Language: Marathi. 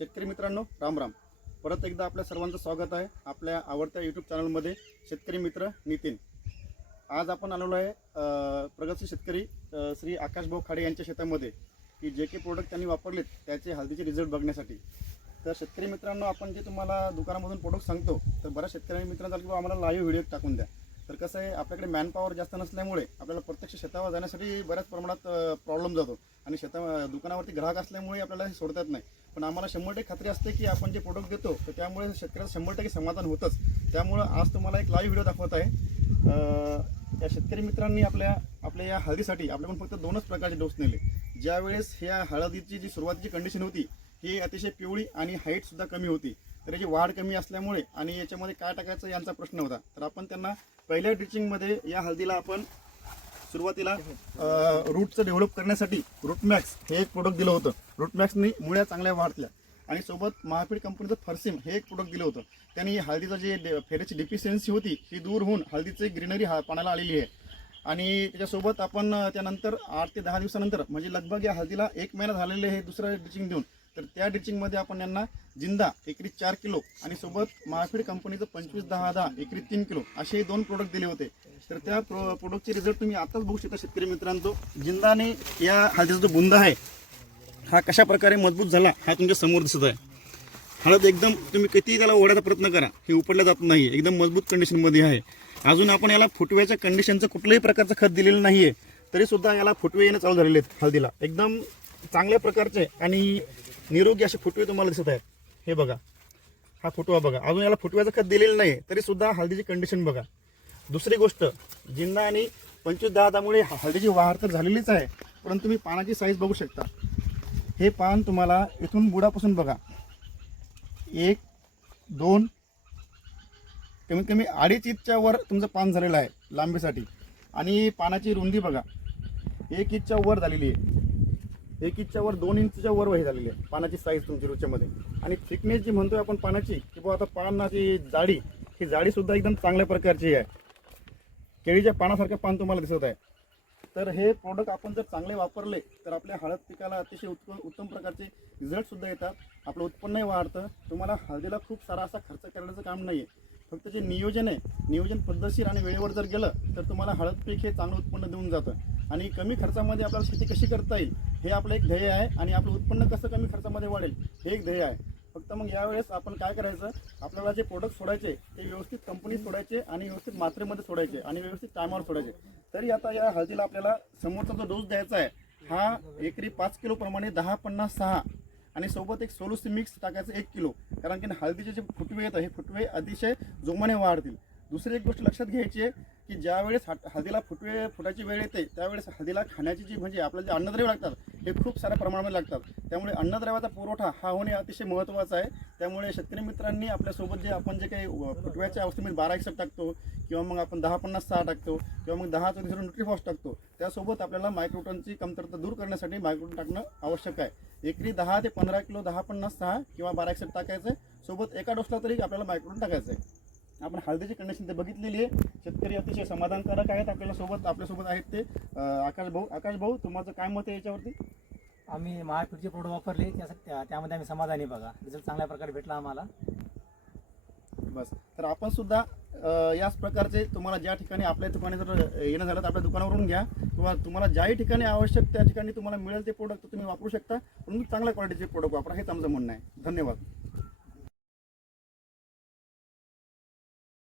शेतकरी मित्रांनो राम राम. परत एकदा आपल्या सर्वांचं स्वागत आहे आपल्या आवडत्या यूट्यूब चॅनलमध्ये शेतकरी मित्र नितीन. आज आपण आलेलो आहे प्रगती प्रगतशील शेतकरी श्री आकाश भाऊ खाडे यांच्या शेतामध्ये की जे काही प्रोडक्ट त्यांनी वापरलेत त्याचे हल्दीचे रिझल्ट बघण्यासाठी. तर शेतकरी मित्रांनो आपण जे तुम्हाला दुकानामधून प्रोडक्ट सांगतो तर बऱ्याच शेतकरी मित्रांचा किंवा आम्हाला लाईव्ह व्हिडिओ टाकून द्या. तर कसं आहे आपल्याकडे मॅनपॉवर जास्त नसल्यामुळे आपल्याला प्रत्यक्ष शेतावर जाण्यासाठी बऱ्याच प्रमाणात प्रॉब्लेम जातो. आणि शेता दुकानावरती ग्राहक असल्यामुळे आपल्याला हे सोडता येत नाही. पण आम्हाला शंभर टक्के खात्री असते की आपण जे प्रोडक्ट देतो तर त्यामुळे शेतकऱ्याचं शंभर टक्के समाधान होतंच. त्यामुळं आज तुम्हाला एक लाईव्ह व्हिडिओ दाखवत आहे. त्या या शेतकरी मित्रांनी आपल्या आपल्या या हळदीसाठी आपल्याकडून फक्त दोनच प्रकारचे डोस नेले. ज्यावेळेस ह्या हळदीची जी सुरुवातीची कंडिशन होती ही अतिशय पिवळी आणि हाईटसुद्धा कमी होती. तर याची वाढ कमी असल्यामुळे आणि याच्यामध्ये काय टाकायचं यांचा प्रश्न होता. तर आपण त्यांना पहिल्या ड्रिचिंगमध्ये या हळदीला आपण सुरुवातीला रूटचं डेव्हलप करण्यासाठी रूट मॅक्स हे एक प्रोडक्ट दिलं होतं. रूट मॅक्सनी मुळ्या चांगल्या वाढल्या. आणि सोबत महापीड कंपनीचं फरसिम हे एक प्रोडक्ट दिलं होतं. त्यांनी हळदीचं जे डे- फेरेची डिफिशियन्सी होती ती दूर होऊन हळदीची ग्रीनरी हा पाण्याला आलेली आहे. आणि त्याच्यासोबत आपण त्यानंतर आठ ते दहा दिवसानंतर म्हणजे लगभग या हळदीला एक महिना झालेले हे दुसरं ड्रिचिंग देऊन. तर त्या ड्रिचिंगमध्ये आपण यांना जिंदा एकरी चार किलो आणि सोबत महाफीड कंपनीचं पंचवीस दहा दहा एकरी तीन किलो असे दोन प्रोडक्ट दिले होते. तर त्या प्रो प्रोडक्टचे रिझल्ट तुम्ही आताच बघू शकता शेतकरी मित्रांनो. जिंदाने या हळदीचा जो बुंदा आहे हा कशा प्रकारे मजबूत झाला हा तुमच्यासमोर दिसत आहे. हळद एकदम तुम्ही कितीही त्याला ओढायचा प्रयत्न करा हे उपडलं जात नाही एकदम मजबूत कंडिशनमध्ये आहे. अजून आपण याला फुटव्याच्या कंडिशनचं कुठल्याही प्रकारचं खत दिलेलं नाही आहे तरीसुद्धा याला फुटवे येणं चालू झालेले आहेत हळदीला. एकदम चांगल्या प्रकारचे आणि निरोगी असे फुटवे तुम्हाला दिसत आहेत. हे बघा. हा फुटवा बघा. अजून याला फुटव्याचं खत दिलेलं नाही तरी सुद्धा हळदीची कंडिशन बघा. दुसरी गोष्ट जिंदा आणि पंचवीस दहा दहामुळे हळदीची वाढ तर झालेलीच आहे परंतु तुम्ही पानाची साईज बघू शकता. हे पान तुम्हाला इथून बुडापासून बघा. एक दोन कमीत कमी अडीच इंचच्या वर तुमचं पान झालेलं आहे लांबीसाठी. आणि पानाची रुंदी बघा. एक इंचच्या वर झालेली आहे. एक इंचच्या वर दोन इंचच्या वर वही झालेली आहे. पानाची साईज तुमची रुच्यामध्ये आणि थिकनेस जी म्हणतोय आपण पानाची की बुवा आता पानाची जाडी ही जाडी सुद्धा एकदम चांगल्या प्रकारची आहे. केळीच्या पानासारखं पान तुम्हाला दिसत आहे. तर हे प्रोडक्ट आपण जर चांगले वापरले तर आपल्या हळद पिकाला अतिशय उत्तम उत्तम प्रकारचे रिझल्टसुद्धा येतात. आपलं उत्पन्नही वाढतं. तुम्हाला हळदीला खूप सारा असा खर्च करण्याचं काम नाही आहे फक्त जे नियोजन आहे नियोजन पद्धतशीर आणि वेळेवर जर गेलं तर तुम्हाला हळद पीक हे चांगलं उत्पन्न देऊन जातं. आणि कमी खर्चामध्ये आपल्याला शेती कशी करता येईल हे आपलं एक ध्येय आहे आणि आपलं उत्पन्न कसं कमी खर्चामध्ये वाढेल हे एक ध्येय आहे. फक्त मग यावेळेस आपण काय करायचं आपल्याला जे प्रोडक्ट सोडायचे ते व्यवस्थित कंपनीत सोडायचे आणि व्यवस्थित मात्रेमध्ये सोडायचे आणि व्यवस्थित टायमावर सोडायचे. तरी आता या हळदीला आपल्याला समोरचा जो डोस द्यायचा आहे हा एकरी पाच किलो प्रमाणे दहा पन्नास सहा आणि सोबत एक सोलूसी मिक्स टाकायचं एक किलो. कारण की हळदीचे जे फुटवे येतात हे फुटवे अतिशय जोमाने वाढतील. दुसरी एक गोष्ट लक्षात घ्यायची आहे की ज्यावेळेस हळदीला फुटवे फुटायची वेळ येते त्यावेळेस हळदीला खाण्याची जी म्हणजे आपल्याला जे अन्नद्रव्य लागतात हे खूप साऱ्या प्रमाणामध्ये लागतात. त्यामुळे अन्नद्रव्याचा पुरवठा हा होणे अतिशय महत्त्वाचा आहे. त्यामुळे शेतकरी मित्रांनी आपल्यासोबत जे आपण जे काही फुटव्याच्या अवस्थेमध्ये बारा एकसठ टाकतो किंवा मग आपण दहा पन्नास सहा टाकतो किंवा मग दहा चौतीस न्यूट्रीफॉस टाकतो त्यासोबत आपल्याला मायक्रोटनची कमतरता दूर करण्यासाठी मायक्रोटन टाकणं आवश्यक आहे. एकरी दहा ते पंधरा किलो दहा पन्नास सहा किंवा बारा एकसठ टाकायचं आहे सोबत एका डोसला तरी आपल्याला मायक्रोटन टाकायचं आहे. आपण हळदीची कंडिशन ते बघितलेली आहे. शेतकरी अतिशय समाधानकारक आहेत. आपल्याला सोबत आपल्यासोबत आहेत ते. आकाश भाऊ. आकाश भाऊ तुमचं काय मत आहे याच्यावरती? आम्ही महापीठचे प्रोडक्ट वापरले. त्यासाठी त्या- त्यामध्ये आम्ही समाधानी बघा. रिझल्ट चांगल्या प्रकारे भेटला आम्हाला. बस. तर आपण सुद्धा याच प्रकारचे तुम्हाला ज्या ठिकाणी आपल्या ठिकाणी जर येणं झालं तर आपल्या दुकानावरून घ्या. किंवा तुम्हाला ज्याही ठिकाणी आवश्यक त्या ठिकाणी तुम्हाला मिळेल ते प्रोडक्ट तुम्ही वापरू शकता. परंतु चांगल्या क्वालिटीचे प्रोडक्ट वापरा. हेच आमचं म्हणणं आहे. धन्यवाद.